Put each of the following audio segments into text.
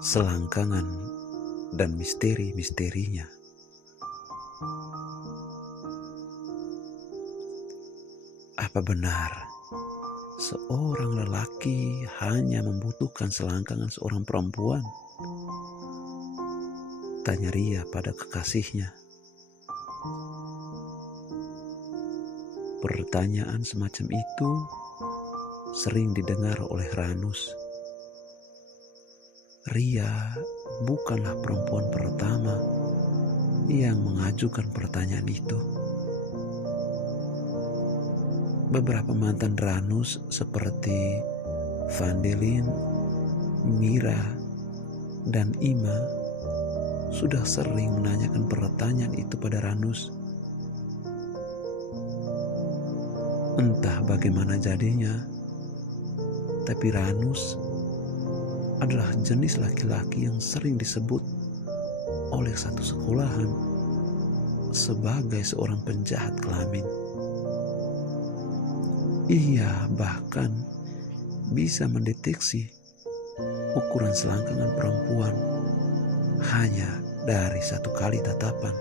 Selangkangan dan misteri-misterinya. Apa benar seorang lelaki hanya membutuhkan selangkangan seorang perempuan? Tanya Ria pada kekasihnya. Pertanyaan semacam itu sering didengar oleh Ranus. Ria bukanlah perempuan pertama yang mengajukan pertanyaan itu. Beberapa mantan Ranus seperti Vandelin, Mira, dan Ima sudah sering menanyakan pertanyaan itu pada Ranus. Entah bagaimana jadinya, tapi Ranus adalah jenis laki-laki yang sering disebut oleh satu sekolahan sebagai seorang penjahat kelamin. Ia bahkan bisa mendeteksi ukuran selangkangan perempuan hanya dari satu kali tatapan.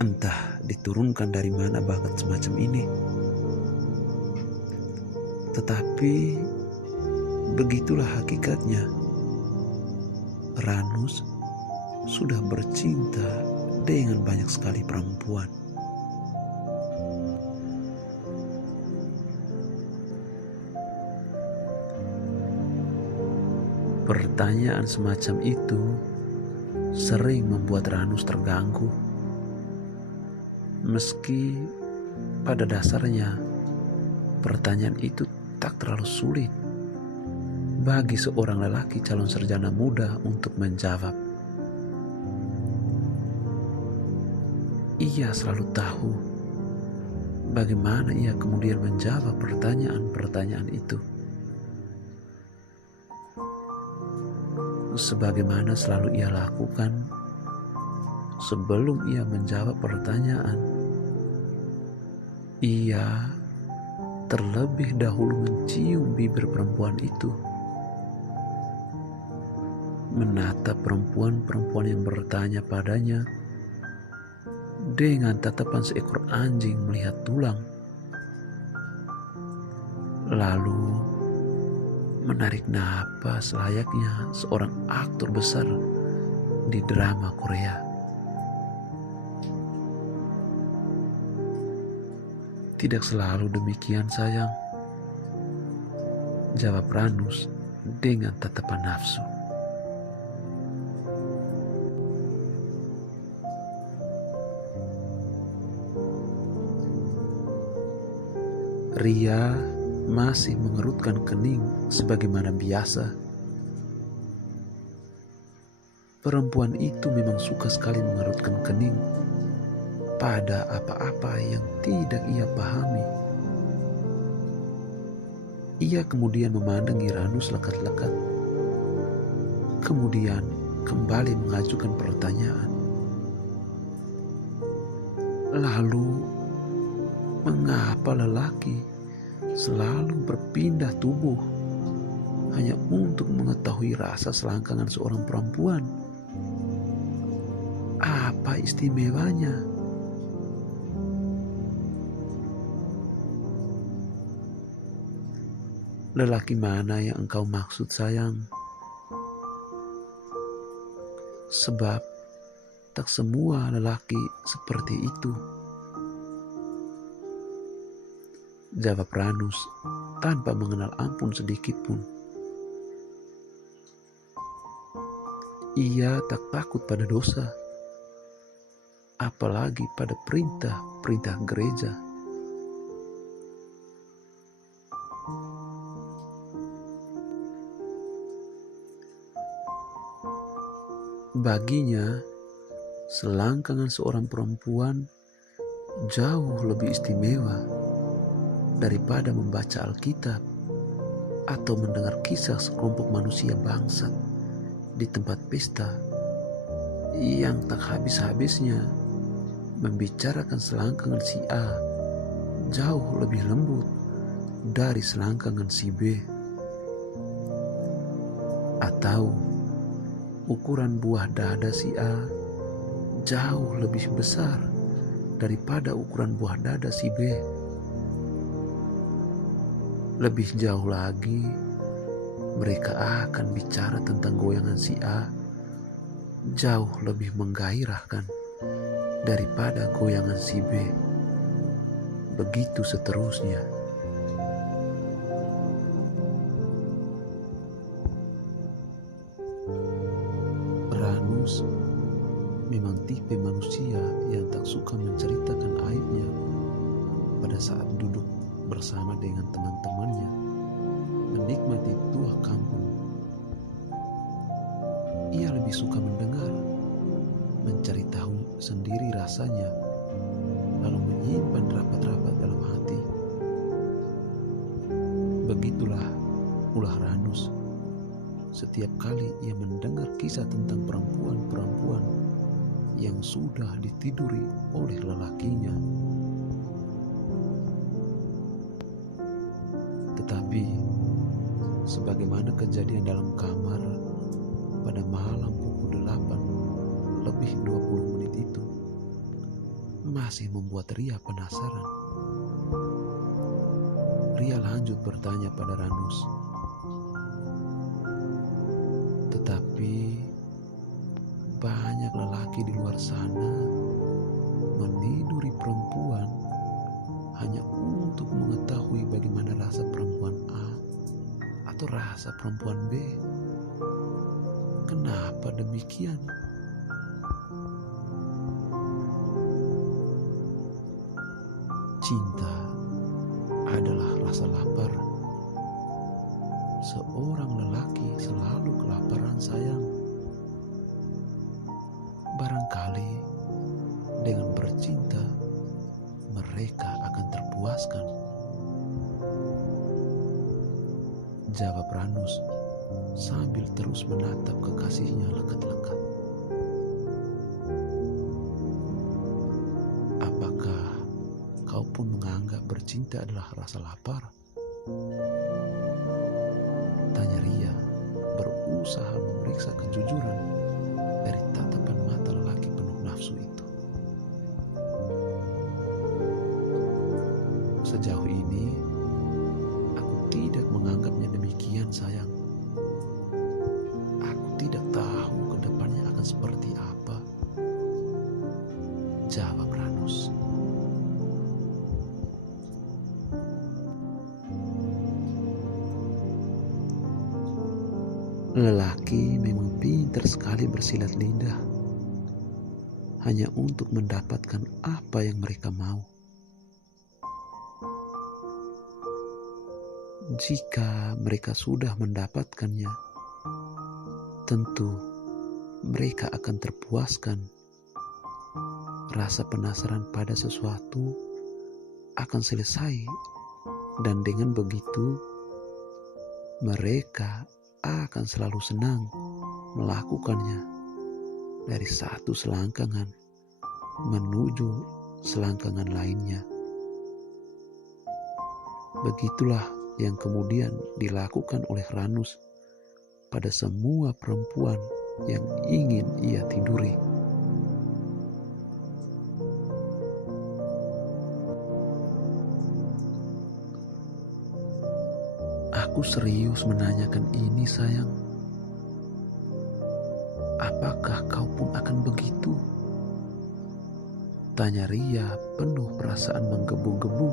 Entah diturunkan dari mana bakat semacam ini, tetapi begitulah hakikatnya. Ranus sudah bercinta dengan banyak sekali perempuan. Pertanyaan semacam itu sering membuat Ranus terganggu. Meski pada dasarnya pertanyaan itu tak terlalu sulit bagi seorang lelaki calon sarjana muda untuk menjawab. Ia selalu tahu bagaimana ia kemudian menjawab pertanyaan-pertanyaan itu. Sebagaimana selalu ia lakukan sebelum ia menjawab pertanyaan, ia terlebih dahulu mencium bibir perempuan itu, menatap perempuan-perempuan yang bertanya padanya dengan tatapan seekor anjing melihat tulang, lalu menarik napas layaknya seorang aktor besar di drama Korea. Tidak selalu demikian, sayang, jawab Ranus dengan tatapan nafsu. Ria masih mengerutkan kening sebagaimana biasa. Perempuan itu memang suka sekali mengerutkan kening pada apa-apa yang tidak ia pahami. Ia kemudian memandangi Ranus lekat-lekat, kemudian kembali mengajukan pertanyaan. Lalu, mengapa lelaki selalu berpindah tubuh hanya untuk mengetahui rasa selangkangan seorang perempuan? Apa istimewanya? Lelaki mana yang engkau maksud, sayang? Sebab tak semua lelaki seperti itu, jawab Ranus tanpa mengenal ampun sedikit pun. Ia tak takut pada dosa, apalagi pada perintah-perintah gereja. Baginya, selangkangan seorang perempuan jauh lebih istimewa daripada membaca Alkitab atau mendengar kisah sekelompok manusia bangsat di tempat pesta yang tak habis-habisnya membicarakan selangkangan si A jauh lebih lembut dari selangkangan si B. Atau ukuran buah dada si A jauh lebih besar daripada ukuran buah dada si B. Lebih jauh lagi, mereka akan bicara tentang goyangan si A jauh lebih menggairahkan daripada goyangan si B. Begitu seterusnya. Ranus memang tipe manusia yang tak suka menceritakan aibnya pada saat duduk bersama dengan teman-temannya menikmati tuah kampung. Ia lebih suka mendengar, mencari tahu sendiri rasanya, lalu menyimpan rapat-rapat dalam hati. Begitulah ulah Ranus. Setiap kali ia mendengar kisah tentang perempuan-perempuan yang sudah ditiduri oleh lelakinya. Tetapi, sebagaimana kejadian dalam kamar pada malam pukul 8 lebih 20 menit itu, masih membuat Ria penasaran. Ria lanjut bertanya pada Ranus. Tetapi banyak lelaki di luar sana meniduri perempuan hanya untuk mengetahui bagaimana rasa perempuan A atau rasa perempuan B. Kenapa demikian? Cinta adalah rasa lapar. Seorang lelaki selalu kelaparan sayang. Barangkali dengan bercinta mereka akan terpuaskan. Jawab Ranus sambil terus menatap kekasihnya lekat-lekat. Apakah kau pun menganggap bercinta adalah rasa lapar? Tanya Ria, berusaha memeriksa kejujuran dari tatapan mata lelaki penuh nafsu itu. Sejauh ini, aku tidak menganggapnya demikian, sayang. Aku tidak tahu ke depannya akan seperti apa. Jawab Ranus. Lelaki memang pintar sekali bersilat lidah hanya untuk mendapatkan apa yang mereka mau. Jika mereka sudah mendapatkannya, tentu mereka akan terpuaskan. Rasa penasaran pada sesuatu akan selesai, dan dengan begitu mereka akan selalu senang melakukannya dari satu selangkangan menuju selangkangan lainnya. Begitulah yang kemudian dilakukan oleh Ranus pada semua perempuan yang ingin ia tiduri. Aku serius menanyakan ini, sayang. Apakah kau pun akan begitu? Tanya Ria penuh perasaan menggebu-gebu.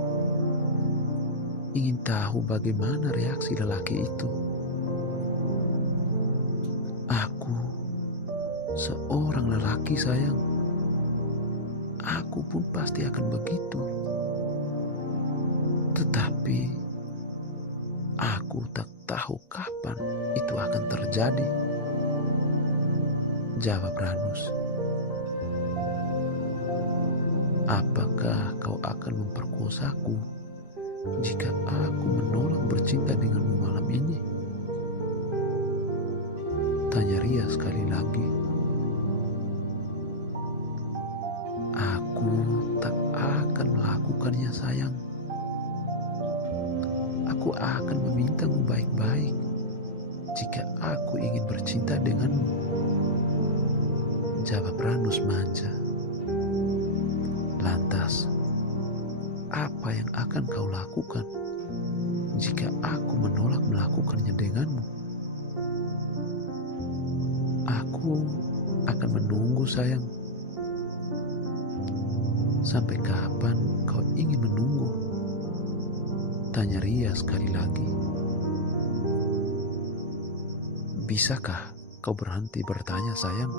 Ingin tahu bagaimana reaksi lelaki itu. Aku seorang lelaki, sayang. Aku pun pasti akan begitu. Tetapi aku tak tahu kapan itu akan terjadi. Jawab Ranus. Apakah kau akan memperkosaku jika aku menolak bercinta denganmu malam ini? Tanya Ria sekali lagi. Aku Aku tak akan melakukannya sayang. Aku akan memintamu baik-baik jika aku ingin bercinta denganmu. Jawab Ranus manja. Lantas, apa yang akan kau lakukan jika aku menolak melakukannya denganmu? Aku akan menunggu sayang. Sampai kapan kau ingin menunggu? Tanya Ria sekali lagi. Bisakah kau berhenti bertanya sayang?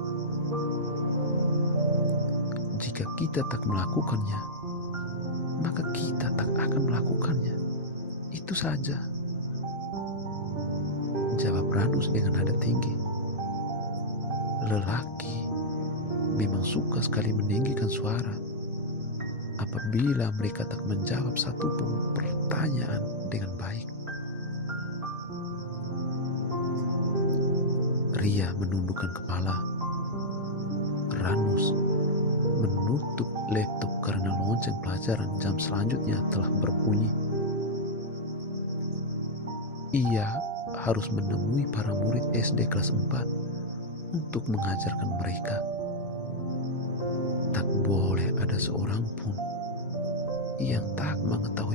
Jika kita tak melakukannya, maka kita tak akan melakukannya. Itu saja. Jawab Ranus dengan nada tinggi. Lelaki memang suka sekali meninggikan suara apabila mereka tak menjawab satupun pertanyaan dengan baik. Ria menundukkan kepala. Ranus menutup laptop karena lonceng pelajaran jam selanjutnya telah berbunyi. Ia harus menemui para murid SD kelas 4 untuk mengajarkan mereka. Tak boleh ada seorang pun yang tak mengetahui